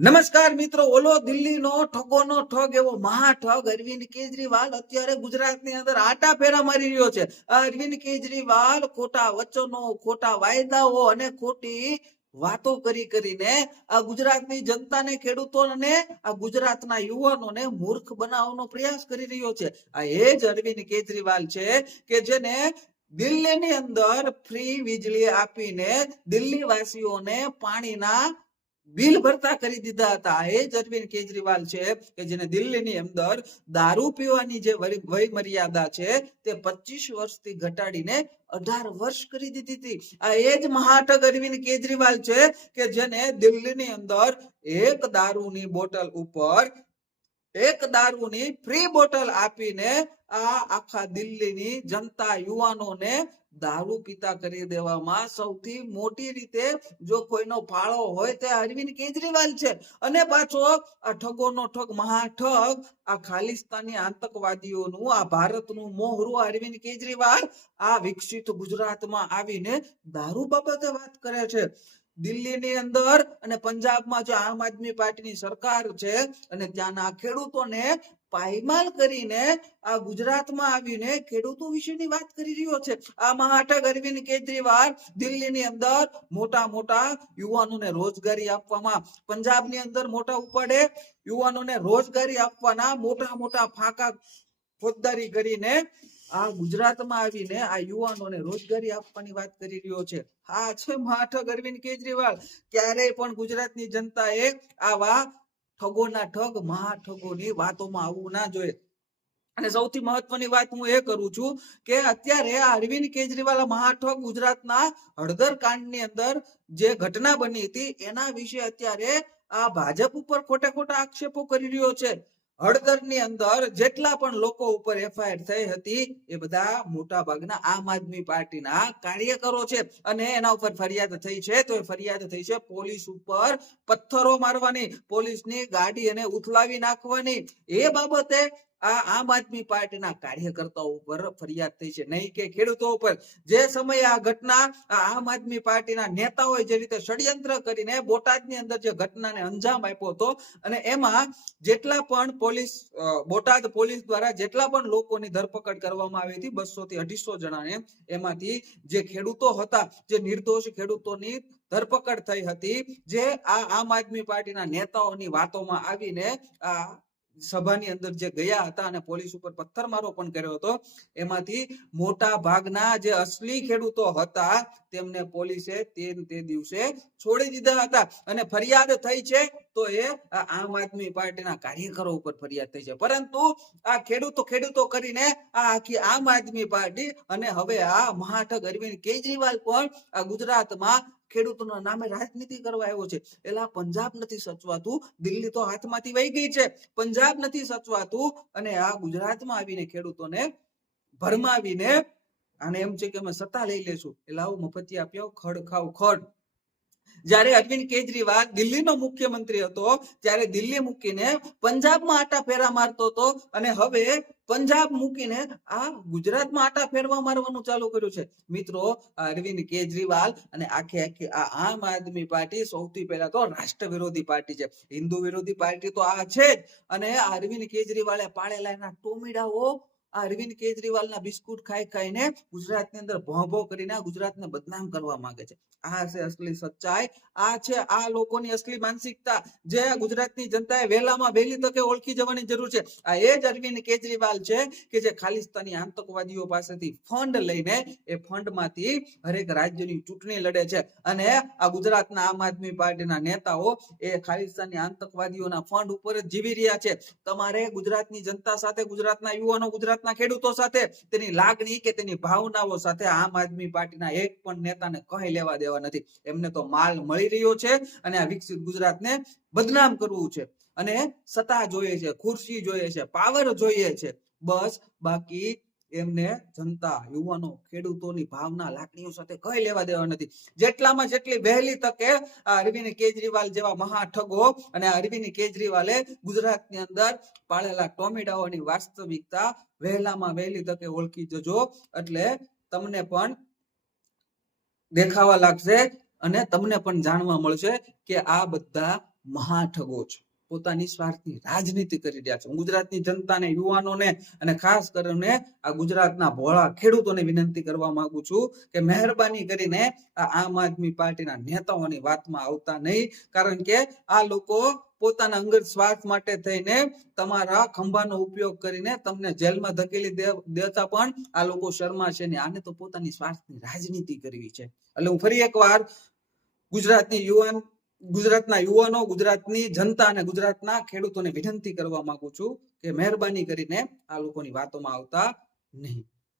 નમસ્કાર મિત્રો, ઓલો દિલ્હીનો ઠગોનો ઠગ, એવો મહાઠગ અરવિંદ કેજરીવાલ અત્યારે ગુજરાતની અંદર આટા ફેરા મારી રહ્યો છે. અરવિંદ કેજરીવાલ ખોટા વચનો, ખોટા વાયદાઓ અને ખોટી વાતો કરી કરીને આ ગુજરાતની જનતાને, ખેડૂતોને, આ ગુજરાતના યુવાનોને મૂર્ખ બનાવવાનો પ્રયાસ કરી રહ્યો છે. આ એ જ અરવિંદ કેજરીવાલ છે કે જેને દિલ્હીની અંદર ફ્રી વીજળી આપીને દિલ્હી વાસીઓને પાણીના બિલ ભરતા કરી દીધા હતા. એ જ અરવિંદ કેજરીવાલ છે કે જેને દિલ્હીની અંદર દારૂ પીવાની જે વય મર્યાદા છે તે પચીસ વર્ષથી ઘટાડીને અઢાર વર્ષ કરી દીધી હતી. આ એ જ મહાટક અરવિંદ કેજરીવાલ છે કે જેને દિલ્હીની અંદર એક દારૂની બોટલ ઉપર એક દારૂની ફ્રી બોટલ આપીને આ આખા દિલ્હીની જનતા યુવાનોને દારૂ પીતા કરી દેવામાં સૌથી મોટી રીતે જો કોઈનો ફાળો હોય તે અરવિંદ કેજરીવાલ છે. અને પાછો આ ઠગોનો ઠગ, મહાઠગ, આ ખાલિસ્તાની આતંકવાદીઓનું, આ ભારતનું મોહરું અરવિંદ કેજરીવાલ આ વિકસિત ગુજરાતમાં આવીને દારૂ બાબતે વાત કરે છે. દિલ્હીની અંદર અને પંજાબમાં જો આમ આદમી પાર્ટીની સરકાર છે અને ત્યાંના ખેડૂતોને પાયમાલ કરીને આ ગુજરાતમાં આવીને ખેડૂતો વિશેની વાત કરી રહ્યો છે. આ મહાટગ અરવિંદ કેજરીવાલ દિલ્હીની અંદર મોટા મોટા યુવાનોને રોજગારી આપવામાં, પંજાબની અંદર મોટા ઉપાડે યુવાનોને રોજગારી આપવાના મોટા મોટા ફાંકા ફોજદારી કરીને આ ગુજરાતમાં આવીને આ યુવાનોને રોજગારી આપવાની વાત કરી રહ્યો છે. આ છે મહાઠગ અરવિંદ કેજરીવાલ. ક્યારેય પણ ગુજરાતની જનતાએ આવા ઠગોના ઠગ, મહાઠગોની વાતોમાં આવવું ના જોઈએ. અને સૌથી મહત્વની વાત હું એ કરું છું કે અત્યારે અરવિંદ કેજરીવાલ મહાઠગ ગુજરાતના હળદર કાંડની અંદર જે ઘટના બની હતી, એના વિશે અત્યારે આ ભાજપ ઉપર ખોટા ખોટા આક્ષેપો કરી રહ્યો છે. હળદરની અંદર જેટલા પણ લોકો ઉપર એફઆઈઆર થઈ હતી, એ બધા મોટા ભાગના આમ આદમી પાર્ટીના કાર્યકરો છે. અને એના ઉપર ફરિયાદ થઈ છે, તો એ ફરિયાદ થઈ છે પોલીસ ઉપર પથ્થરો મારવાની, પોલીસની ગાડી એને ઉથલાવી નાખવાની. એ બાબતે આ આમ આદમી પાર્ટીના કાર્યકર્તાઓ ઉપર ફરિયાદ થઈ છે. નહીં કે ખેડૂતો ઉપર. જે સમયે આ ઘટના આમ આદમી પાર્ટીના નેતાઓએ જે રીતે ષડયંત્ર કરીને બોટાદની અંદર જે ઘટનાને અંજામ આપ્યો હતો અને એમાં જેટલા પણ પોલીસ બોટાદ પોલીસ દ્વારા જેટલા પણ લોકોની ધરપકડ કરવામાં આવી હતી, બસો થી અઢીસો જણાને એમાંથી જે ખેડૂતો હતા, જે નિર્દોષ ખેડૂતોની ધરપકડ થઈ હતી, જે આ આમ આદમી પાર્ટીના નેતાઓની વાતોમાં આવીને આ સભાની અંદર જે ગયા હતા અને પોલીસ ઉપર પથ્થરમારો પણ કર્યો હતો, એમાંથી મોટા ભાગના જે અસલી ખેડૂતો હતા, તેમને પોલીસે તે તે દિવસે છોડી દીધા હતા. અને ફરિયાદ થઈ છે તો એ આમ આદમી પાર્ટીના કાર્યકરો ઉપર ફરિયાદ થઈ છે. પરંતુ આ ખેડૂતો ખેડૂતો કરીને આ આખી આમ આદમી પાર્ટી અને હવે આ મહાઠગ અરવિંદ કેજરીવાલ પણ આ ગુજરાતમાં ખેડૂતોના નામે રાજનીતિ કરવા આવ્યો છે. એલા પંજાબ નથી સચવાતું, દિલ્હી તો હાથમાંથી વહી ગઈ છે. પંજાબ નથી સચવાતું અને આ ગુજરાતમાં આવીને ખેડૂતોને ભરમાવીને અને એમ છે કે અમે સત્તા લઈ લેશું એટલે આવું મફતી આપ્યો, ખડ ખાવ, ખડ. જ્યારે અરવિંદ કેજરીવાલ દિલ્હીનો મુખ્યમંત્રી હતો, ત્યારે દિલ્હી મૂકીને પંજાબમાં આટા ફેરા મારતો હતો અને હવે પંજાબ મૂકીને આ ગુજરાતમાં આટા ફેરવા મારવાનું ચાલુ કર્યું છે. મિત્રો, અરવિંદ કેજરીવાલ અને આખે આખી આ આમ આદમી પાર્ટી સૌથી પહેલા તો રાષ્ટ્ર વિરોધી પાર્ટી છે. હિન્દુ વિરોધી પાર્ટી તો આ છે જ. અને અરવિંદ કેજરીવાલે પાળેલા એના ટોમીડાઓ આ અરવિંદ કેજરીવાલના બિસ્કુટ ખાઈ ખાઈને ગુજરાતની અંદર ભોં ભોં કરીને ગુજરાતને બદનામ કરવા માંગે છે. આ છે અસલી સચ્ચાઈ. આ છે આ લોકોની અસલી માનસિકતા જે ગુજરાતની જનતાએ વહેલામાં વહેલી તકે ઓળખી જવાની જરૂર છે. આ એ જ અરવિંદ કેજરીવાલ છે કે જે ખાલિસ્તાની આતંકવાદીઓ પાસેથી ફંડ લઈને એ ફંડમાંથી હરેક રાજ્યની ચૂંટણી લડે છે. અને આ ગુજરાતના આમ આદમી પાર્ટીના નેતાઓ એ ખાલિસ્તાની આતંકવાદીઓના ફંડ ઉપર જ જીવી રહ્યા છે. તમારે ગુજરાતની જનતા સાથે ગુજરાતના યુવાનો ગુજરાતના ખેડૂતો સાથે, તેની લાગણી કે તેની ભાવનાઓ સાથે આમ આદમી પાર્ટીના એક પણ નેતાને કહી લેવા દેવા નથી. એમને તો માલ મળી રહ્યો છે અને આ વિકસિત ગુજરાતને બદનામ કરવું છે. અને સત્તા જોઈએ છે, ખુરશી જોઈએ છે, પાવર જોઈએ છે. બસ બાકી એમને જનતા, યુવાનો, ખેડૂતોની ભાવના, લાગણીઓ સાથે કઈ લેવા દેવા નથી. જેટલામાં જેટલી વહેલી તકે આ અરવિંદ કેજરીવાલ જેવા મહાઠગો અને અરવિંદ કેજરીવાલે ગુજરાતની અંદર પાળેલા ટોમેટાઓની વાસ્તવિકતા વહેલામાં વહેલી તકે ઓળખી જજો. એટલે તમને પણ દેખાવા લાગશે અને તમને પણ જાણવા મળશે કે આ બધા મહાઠગો છે પોતાની સ્વાર્થની રાજનીતિ કરી રહ્યા છે. ગુજરાતની જનતાને, યુવાનોને અને ખાસ કરીને આ ગુજરાતના ભોળા ખેડૂતોને વિનંતી કરવા માંગુ છું કે મહેરબાની કરીને આ આમ આદમી પાર્ટીના નેતાઓની વાતમાં આવતા નહીં. કારણ કે આ લોકો પોતાના અંગત સ્વાર્થ માટે થઈને તમારા ખંભાનો ઉપયોગ કરીને તમને જેલમાં ધકેલી દેતા પણ આ લોકો શર્મા છે ને આને તો પોતાની સ્વાર્થની રાજનીતિ કરવી છે. એટલે હું ફરી એકવાર ગુજરાતની યુવાન ગુજરાતના યુવાનો, ગુજરાતની જનતા અને ગુજરાતના ખેડૂતોને વિનંતી કરવા માંગુ છું કે મહેરબાની કરીને આ લોકોની વાતોમાં આવતા નહીં.